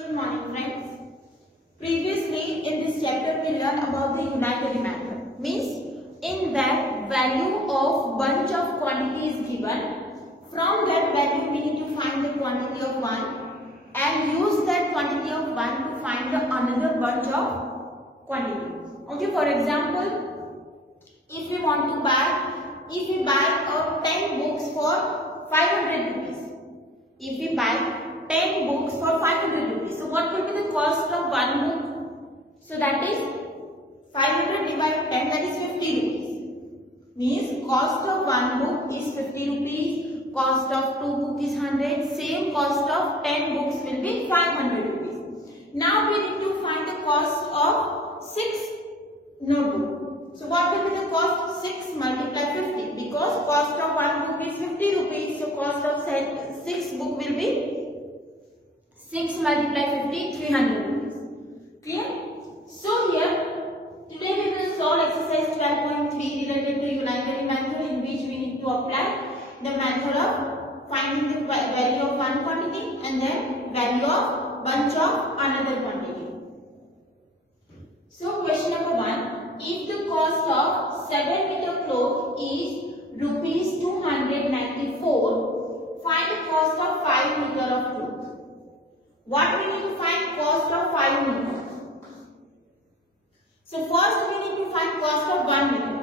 Good morning, friends. Previously in this chapter we learned about the unitary method. Means in that value of bunch of quantity is given. From that value we need to find the quantity of 1 and use that quantity of 1 to find the another bunch of quantity. Okay, for example, if we buy 10 books for 500 rupees. If we buy 10 books for 500 rupees. So what will be the cost of one book? So that is 500 divided 10, that is 50 rupees. Means cost of one book is 50 rupees, cost of 2 books is 100, same cost of 10 books will be 500 rupees. Now we need to find the cost of 6 notebooks. So what will be the cost of 6 multiplied 50? Because cost of one book is 50 rupees, so cost of 6 book will be 6 multiplied 50, 300 rupees. Clear? So here, today we will solve exercise 12.3 related to unitary method, in which we need to apply the method of finding the value of one quantity and then value of bunch of another quantity. So question number 1. If the cost of 7 meter cloth is rupees 294, find the cost of 5 meter of cloth. What we need to find? Cost of 5 meter. So first we need to find cost of 1 meter.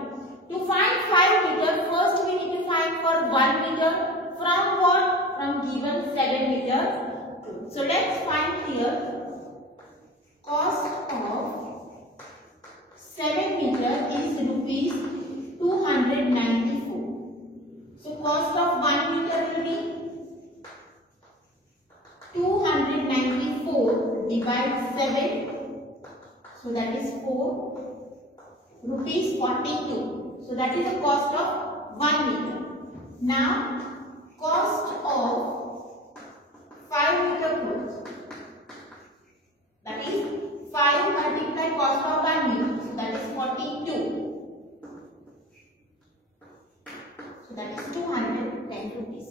To find 5 meter, first we need to find for 1 meter from what? From given 7 meter. So let's find here cost of 7 meter is rupees 294. So cost of 1 meter will be 294 divide 7. So that is 4 rupees 42. So that is the cost of 1 meter. Now cost of 5 meter cloth. That is 5 multiplied cost of 1 meter. So that is 42. So that is 210 rupees.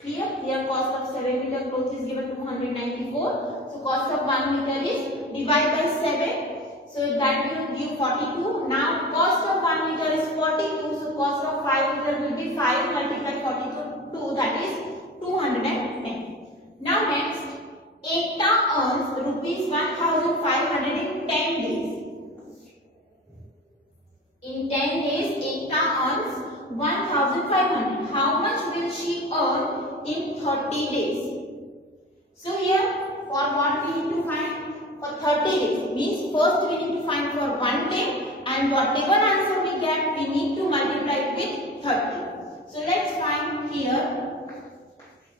Clear? Here cost of 7 meter cloth is given 294. So cost of 1 meter is divided by 7. So that will give 42. Now cost of 1 meter is 42. So cost of 5 meter will be 5 multiplied 42. That is 210. Now next, Ekta earns rupees 1,500 in 10 days. In 10 days, Ekta earns 1,500. How much will she earn in 30 days? So here, for what we need to find? For 30 days. Means first we need to find for 1 day, and whatever answer we get, we need to multiply it with 30. So let's find here,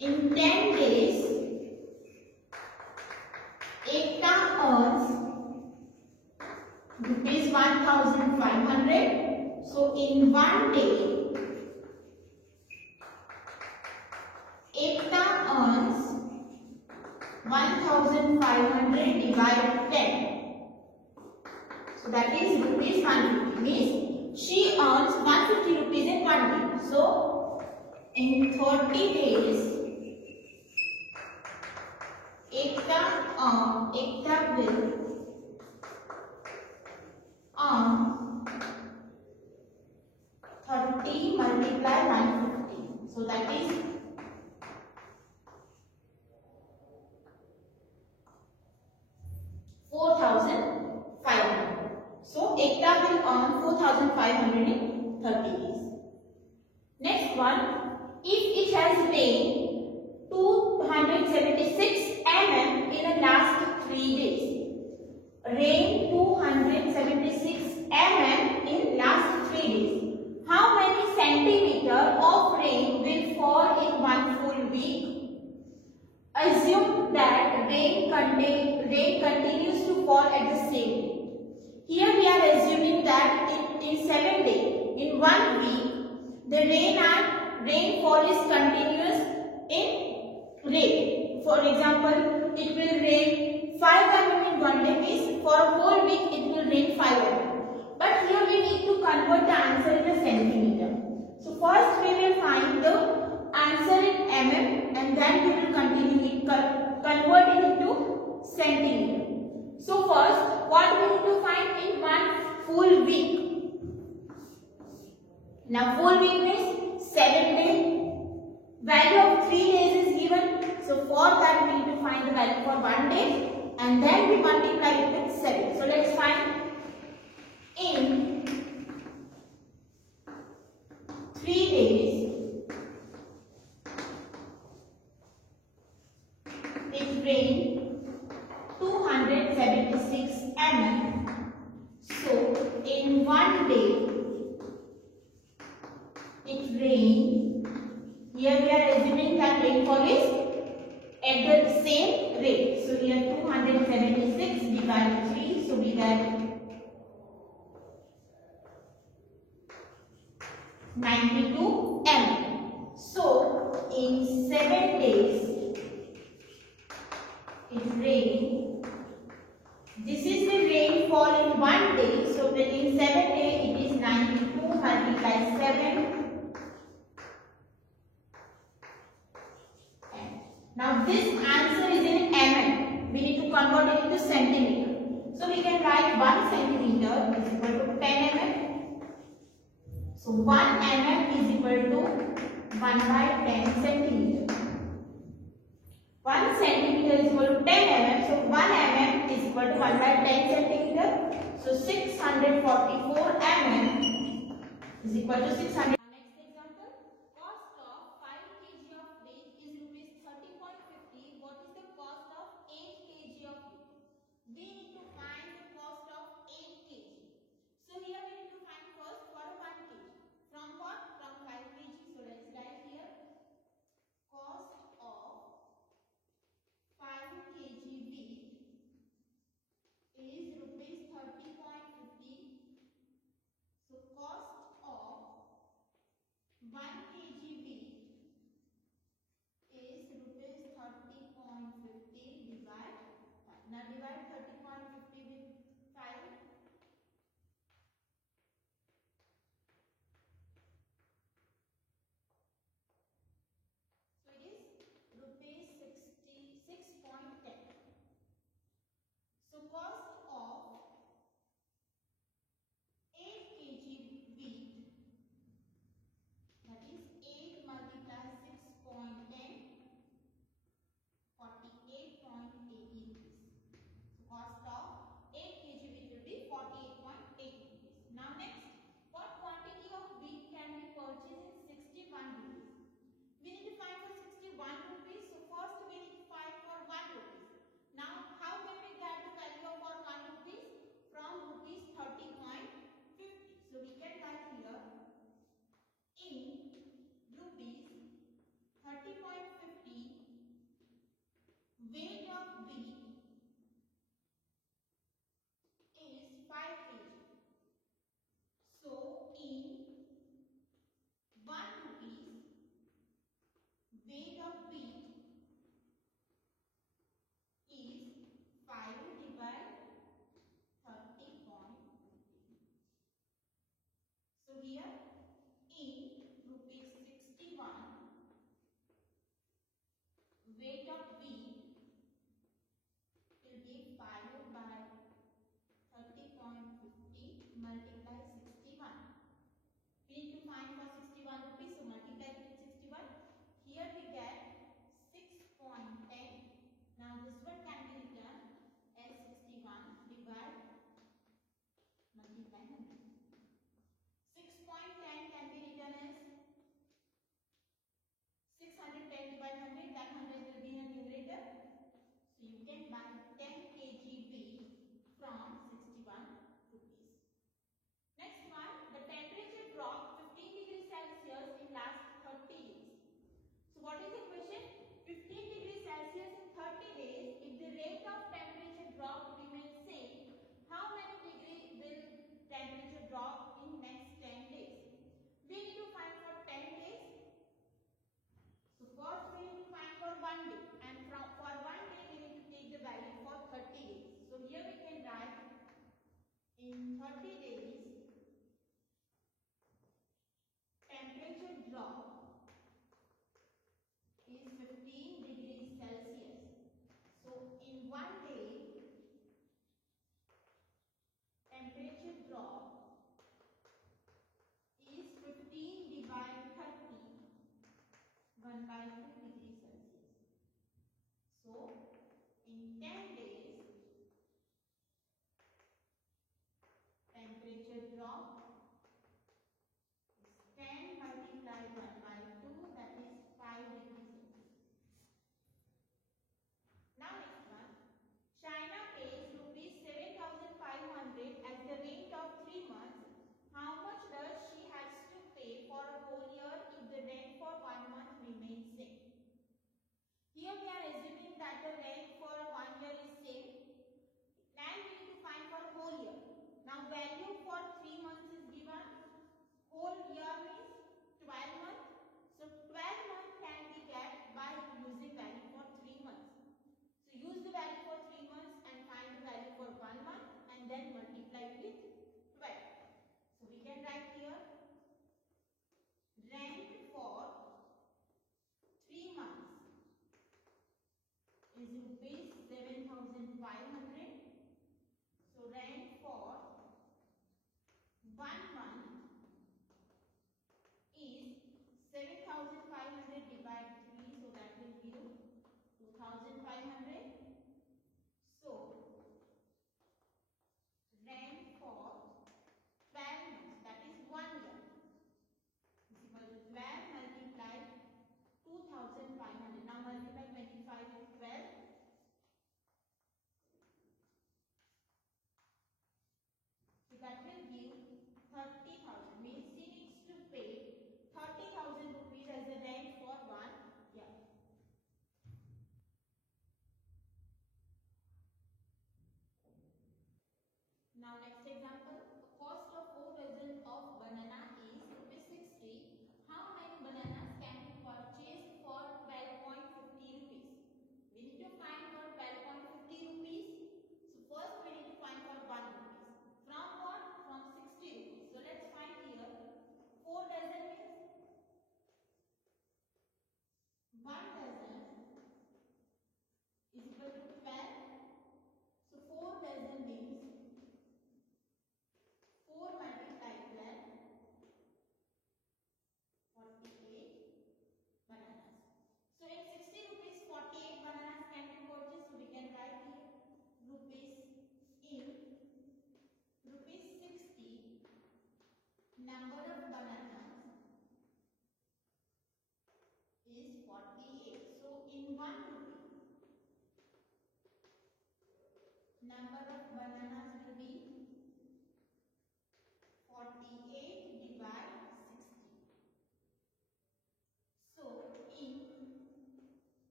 in 10 days, Ekta earns rupees 1,500. So in 1 day, Ekta earns 1,500 divided 10. So that is rupees 150. Means she earns 150 rupees in 1 day. So in 30 days, Ekta will earn 30 multiplied 150. So that is 4,500. So Ekta will earn 4,500 in 30 days. Next one, if it has rained 276 mm in the last 3 days. Rain 276 mm in last 3 days. How many centimeter of rain will fall in 1 full week? Assume that rain continues to fall at the same day. Here we are assuming that in 7 days, in 1 week, the rainfall is continuous in rate. For example, it will rain 5 mm in 1 day, means for a whole week it will rain 5 mm. But here we need to convert the answer in a centimeter. So first we will find the answer in mm and then we will continue it, convert it into centimeter. So first, what we need to find in one full week? Now full week means 7 days. Value of 3 days is given. So for that we need to find the value for 1 day and then we multiply it with 7. So let's find in 3 days it rained 276 mm. So in 1 day it rained, here we are assuming that rainfall is at the same rate. So here 276 divided 3, so we get 92 mm. So in 7 days it rained. This is the rainfall in 1 day. So in 7 days it is 92 multiplied 7. Now this answer is in mm. We need to convert it into centimeter. So we can write 1 centimeter is equal to 10 mm. So 1 mm is equal to 1 by 10 centimeter. 1 centimeter is equal to 10 mm. So 1 mm is equal to 1 by 10 centimeter. So 644 mm is equal to 600. Next example. Cost of 5 kg of wheat is rupees 30.50. What is the cost of 8 kg of wheat? We need to find the cost of 8 kg. So here we need to find first for 1 kg. From what? From 5 kg. So let's write here. Cost of 5 kg wheat is rupees 30.50. So cost of 1 kg wheat is rupees 30.50 divide 5. Now divide 30.50 with 5. So it is rupees 66.10. So cost of 8 kg wheat, that is 8 multiplied 6.10, 48.80 rupees. So cost of 8 kg wheat will be 48.80 rupees. Now next, what quantity of wheat can be purchased in 61 rupees? We need to find for 61 rupees. So first we need to find for 1 rupees. Now how can we get the value of our 1 rupees? From rupees 30.50. So we can write here in rupees 30.50 weight of wheat is 5 kg. So in 1 rupees weight of wheat is 5 divided 30.50. So here in rupees 61 weight of wheat will be 5 by 30.50 multiply 61. We need to find for 61 rupees, so multiply it with 61. Here we get 6.10. Now this one can be written as 61 divide multiply 100. 6.10 can be written as 610 divide 100, then 100 will be in a numerator. So you can buy 10 kg wheat from 61 rupees. Next one, the temperature dropped 15 degrees Celsius in last 30 days. So what is the question? 15 degrees Celsius in 30 days. If the rate of temperature drop remains same, how many degrees will temperature drop in next 10 days? We need to find for 10 days. So first we need to find for 1 day, and for 1 day we need to take the value for 30 days. So here we can write in 30 days temperature drop is 15 degrees Celsius. So in 1 day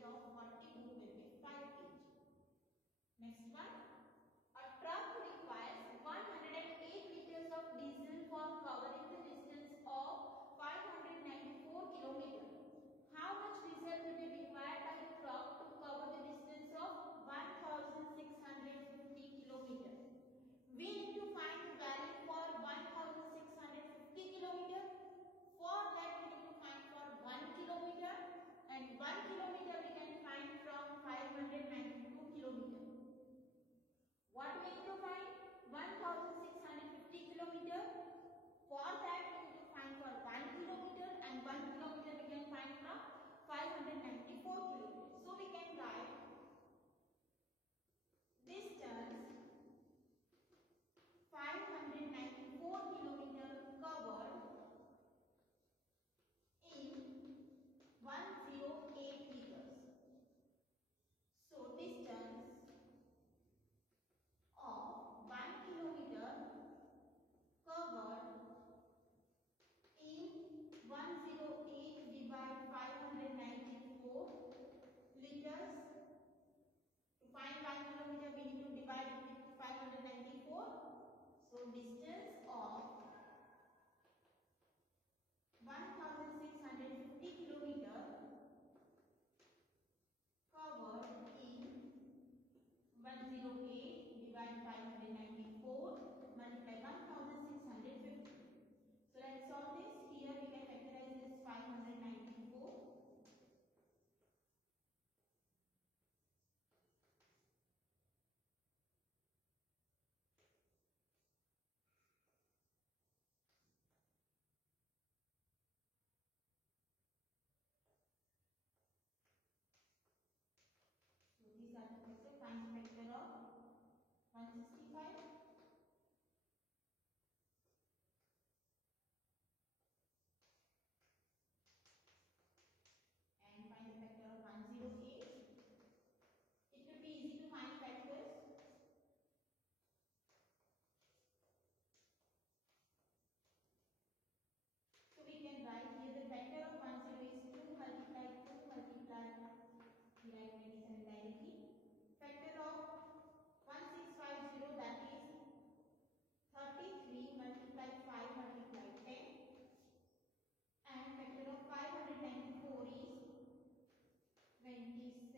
weight of 40 book will be 5 kg. Next one. A truck requires 108 liters of diesel for covering the distance of 594 km. How much diesel will be required by the truck to cover the distance of 1650 km? We need to find the value for 1650 km. For that we need to find for 1 km, and 1 km we can find from 592 km. What we need to find? 1650 km. For that we need to find for 1 km, and 1 km we can find from 594 km. So we can write distance 594 km covered in 108 liters. So distance of 1 km covered in 108 divided 594 liters. To find 1 km we need to divide it with 594. So distance of 1650 km covered in 108 divided 594 multiply 1650. So let's solve this. Here we can factorize this 594. So these are the factors. Find the factor of 165. And find the factor of 108. It will be easy to find factors. So we can write here the factor of 108 is 2 multiply 2 multiply. We write 27 directly. Factor of 1650, that is 33 multiply 5 multiply 10. And factor of 594 is 27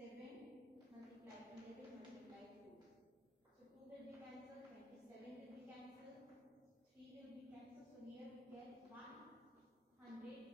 multiply 11 multiply 2. So 2 will be cancelled, 27 will be cancelled, 3 will be cancelled. So here we get 108